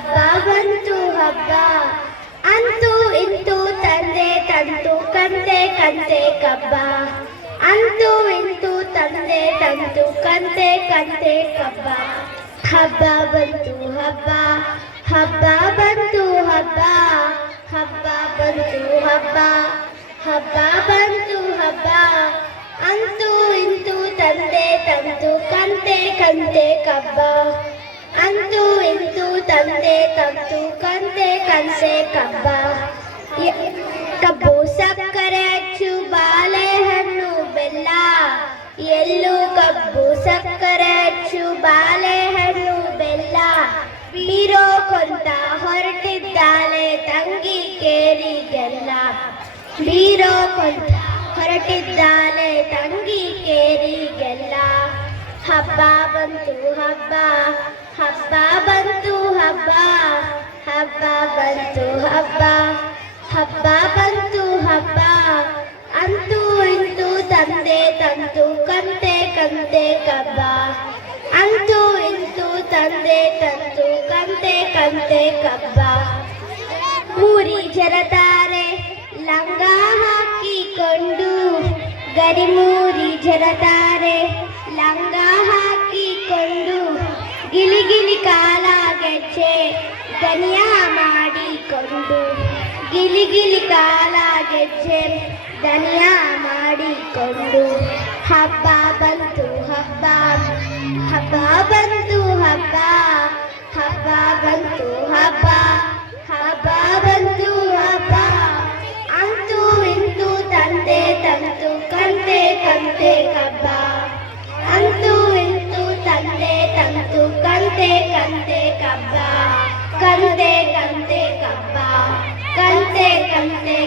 ಹಬ್ಬ ಬಂತು ಹಬ್ಬ, ಅಂತೂ ಇಂತೂ ತಂದೆ ತಂತು ಕಂತೆ ಕಂತೆ ಕಬ್ಬ, ಅಂತೂ ಇಂತೂ ತಂದೆ ತಂತು ಕಂತೆ ಕಂತೆ ಕಬ್ಬ. ಹಬ್ಬ ಬಂತು ಹಬ್ಬ, ಹಬ್ಬ ಬಂತು ಹಬ್ಬ, ಹಬ್ಬ ಬಂತು ಹಬ್ಬ, ಹಬ್ಬ ಬಂತು ಹಬ್ಬ, ಅಂತೂ ಇಂತೂ ತಂದೆ ತಂತು ಕಂತೆ ಕಂತೆ ಕಬ್ಬ, ಅಂತೂ ಇಂತೂ ತಂದೆ ತಂತು ಕಂತೆ ಕಂತೆ ಕಬ್ಬ. ಕಬ್ಬು ಸಕ್ಕರೆ ಅಚ್ಚು ಬಾಳೆಹಣ್ಣು ಬೆಲ್ಲ, ಎಳ್ಳು ಕಬ್ಬು ಸಕ್ಕರೆ ಅಚ್ಚು ಬಾಳೆಹಣ್ಣು ಬೆಲ್ಲ, ಬೀರೋ ಕೊಂತ ಹೊರಟಿದ್ದಾಳೆ ತಂಗಿ ಕೇರಿಗೆಲ್ಲ, ಬೀರೋ ಕೊಂತ ಹೊರಟಿದ್ದಾಳೆ ತಂಗಿ ಕೇರಿಗೆಲ್ಲ. ಹಬ್ಬ ಬಂತು ಹಬ್ಬ, ಹಬ್ಬ ಬಂತು ಹಬ್ಬ, ಹಬ್ಬ ಬಂತು ಹಬ್ಬ, ಹಬ್ಬ ಬಂತು ಹಬ್ಬ, ಅಂತೂ ಇಂತೂ ತಂದೆ ತಂತು ಕಂತೆ ಕಂತೆ ಕಬ್ಬ, ಅಂತೂ ಇಂತೂ ತಂದೆ ತಂತು ಕಂತೆ ಕಂತೆ ಕಬ್ಬ. ಮೂರಿ ಜರತಾರೆ ಲಂಗ ಹಾಕಿಕೊಂಡು, ಗರಿಮೂರಿ ಜರತಾರೆ ಲಂಗ ಹಾಕಿಕೊಂಡು, ಗಿಲಿ ಗಿಲಿ ಕಾಲ ಗೆಜ್ಜೆ ದನಿಯ ಮಾಡಿಕೊಂಡು, ಗಿಲಿ ಗಿಲಿ ಕಾಲ ಗೆಜ್ಜೆ ದನಿಯ ಮಾಡಿಕೊಂಡು. ಹಬ್ಬ ಬಂತು ಹಬ್ಬ, ಹಬ್ಬ ಬಂತು ಹಬ್ಬ, ಹಬ್ಬ ಬಂತು ಹಬ್ಬ, ಹಬ್ಬ ಬಂತು ಹಬ್ಬ, ಅಂತೂ ಇಂತೂ ತಂದೆ ತಂತು ಕಂತೆ ಕಂತೆ ಕಬ್ಬ, ಅಂತೂ ಇಂತೂ ತಂದೆ ತಂತು ಕಂತೆ ಕಂತೆ ಕಬ್ಬ, ಕಂತೆ ಕಂತೆ ಕಬ್ಬ, ಕಂತೆ ಕಂತೆ